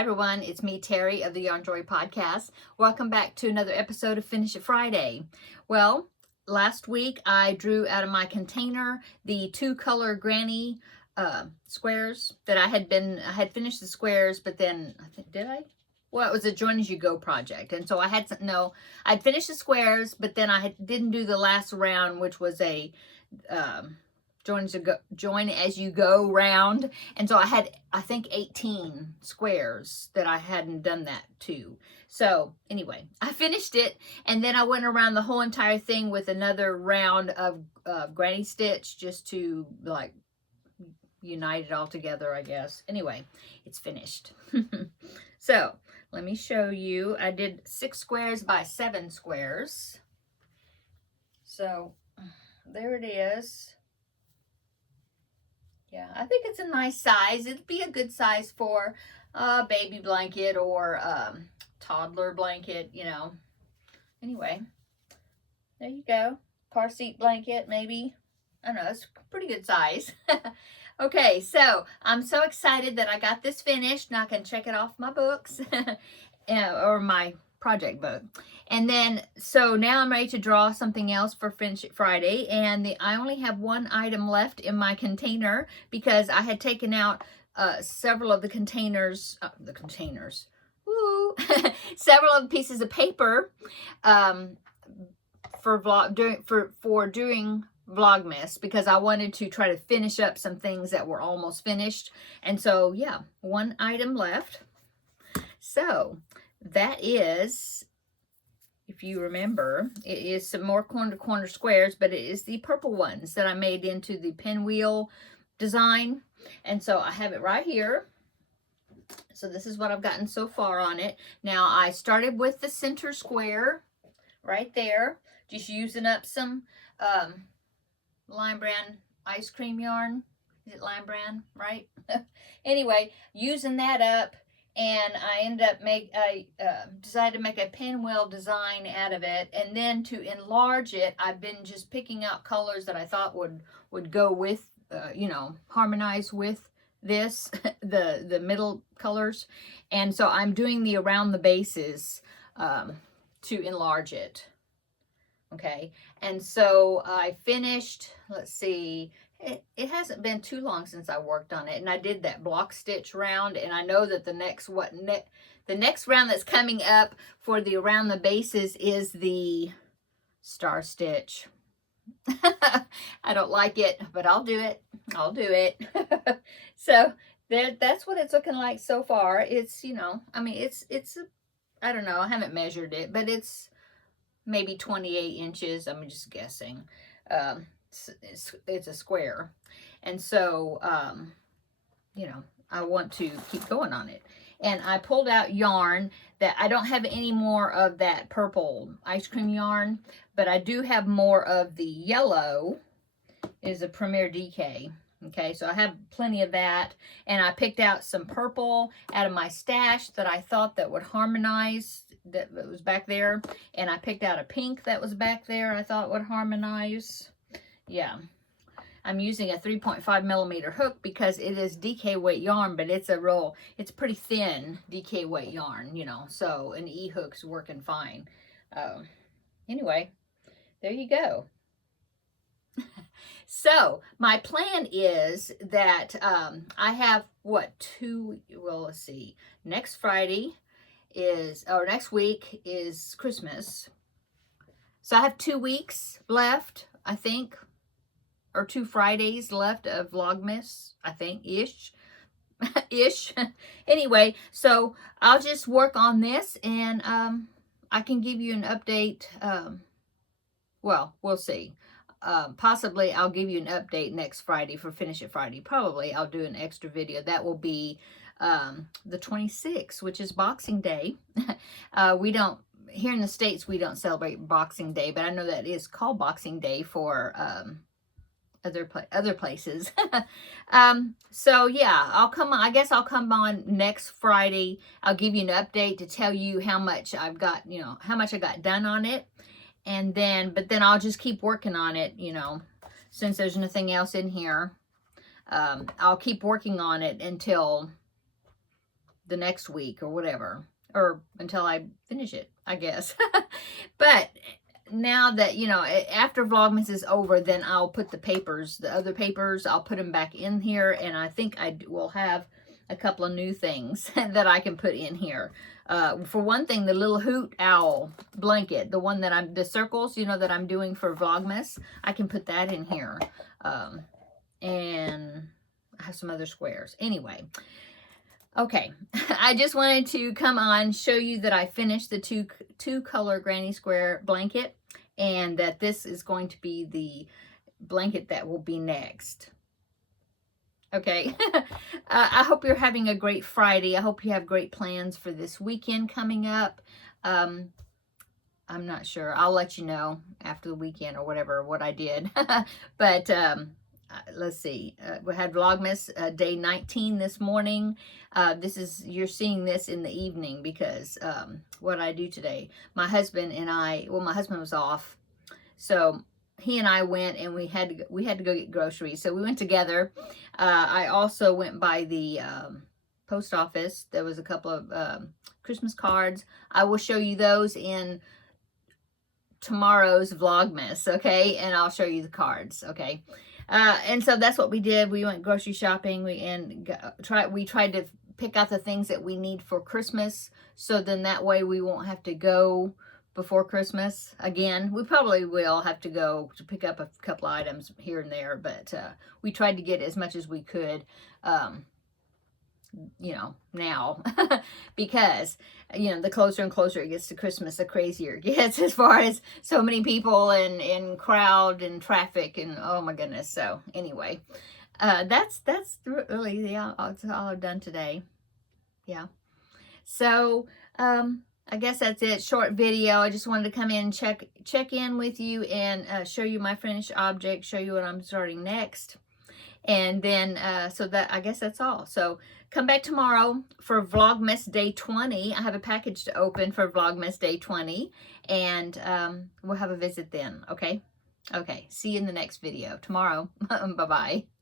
Hi everyone, it's me Terry of the Yarn Joy Podcast. Welcome back to another episode of Finish It Friday. Well, last week I drew out of my container the two color granny squares that I had finished the squares, but then did I? Well, it was a Join As You Go project, and so I had I'd finished the squares, but then didn't do the last round, which was a join as you go round, and so I had, I think, 18 squares that I hadn't done that to. So anyway, I finished it, and then I went around the whole entire thing with another round of granny stitch just to like unite it all together, I guess. Anyway, it's finished. So let me show you. I did 6 squares by 7 squares. So there it is. Yeah, I think it's a nice size. It'd be a good size for a baby blanket or toddler blanket, you know. Anyway, there you go. Car seat blanket, maybe. I don't know, it's a pretty good size. Okay, so I'm so excited that I got this finished. Now I can check it off my books or my project book. And then, so now I'm ready to draw something else for Finish It Friday. And I only have one item left in my container because I had taken out several of the containers, woo, several of the pieces of paper for doing Vlogmas, because I wanted to try to finish up some things that were almost finished. And so, yeah, one item left. So that is, if you remember, it is some more corner to corner squares, but it is the purple ones that I made into the pinwheel design. And so I have it right here. So this is what I've gotten so far on it. Now I started with the center square right there, just using up some Lime Brand ice cream yarn. Is it Lime Brand, right? Anyway, using that up, and I ended up decided to make a pinwheel design out of it. And then to enlarge it, I've been just picking out colors that I thought would go with, you know, harmonize with this, the middle colors. And so I'm doing the around the bases to enlarge it. Okay, and so I finished, let's see, it hasn't been too long since I worked on it, and I did that block stitch round, and I know that the next round that's coming up for the around the bases is the star stitch. I don't like it, but I'll do it. I'll do it. So that's what it's looking like so far. It's, you know, I mean, it's I don't know, I haven't measured it, but it's maybe 28 inches. I'm just guessing. It's a square. And so, you know, I want to keep going on it. And I pulled out yarn that I don't have any more of that purple ice cream yarn, but I do have more of the yellow. It is a Premier DK. Okay, so I have plenty of that, and I picked out some purple out of my stash that I thought that would harmonize, that was back there, and I picked out a pink that was back there I thought would harmonize. Yeah, I'm using a 3.5 millimeter hook because it is DK weight yarn, but it's pretty thin DK weight yarn, you know, so an E-hook's working fine. Anyway, there you go. So my plan is that I have let's see, next week is Christmas. So I have 2 weeks left, I think, or 2 Fridays left of Vlogmas, I think, ish. Anyway, so I'll just work on this, and I can give you an update. Well, we'll see. Possibly I'll give you an update next Friday for Finish It Friday. Probably I'll do an extra video. That will be the 26th, which is Boxing Day. We don't, here in the States, we don't celebrate Boxing Day, but I know that is called Boxing Day for other places. So yeah, I guess I'll come on next Friday. I'll give you an update to tell you how much I've got, you know, how much I got done on it. And then, but then I'll just keep working on it, you know, since there's nothing else in here. I'll keep working on it until the next week or whatever, or until I finish it, I guess. But now that, you know, after Vlogmas is over, then I'll put the papers, the other papers, I'll put them back in here, and I think I will have a couple of new things that I can put in here. For one thing, the little hoot owl blanket, the one that the circles, you know, that I'm doing for Vlogmas, I can put that in here. And I have some other squares. Anyway, okay, I just wanted to come on, show you that I finished the two color granny square blanket, and that this is going to be the blanket that will be next. Okay, I hope you're having a great Friday. I hope you have great plans for this weekend coming up. I'm not sure. I'll let you know after the weekend or whatever what I did. But let's see. We had Vlogmas day 19 this morning. You're seeing this in the evening because what I do today. My husband and I, well, my husband was off, so he and I went, and we had to go get groceries. So we went together. I also went by the post office. There was a couple of Christmas cards. I will show you those in tomorrow's Vlogmas, okay? And I'll show you the cards, okay? And so that's what we did. We went grocery shopping. We tried to pick out the things that we need for Christmas, so then that way we won't have to go before Christmas again. We probably will have to go to pick up a couple items here and there, but we tried to get as much as we could, you know, now, because, you know, the closer and closer it gets to Christmas, the crazier it gets as far as so many people and crowd and traffic, and oh my goodness. So anyway, that's really, yeah, that's all I've done today. Yeah. So, I guess that's it. Short video. I just wanted to come in and check in with you and show you my finished object, show you what I'm starting next. And then, so that, I guess that's all. So come back tomorrow for Vlogmas Day 20. I have a package to open for Vlogmas Day 20. And we'll have a visit then, okay? Okay, see you in the next video tomorrow. Bye-bye.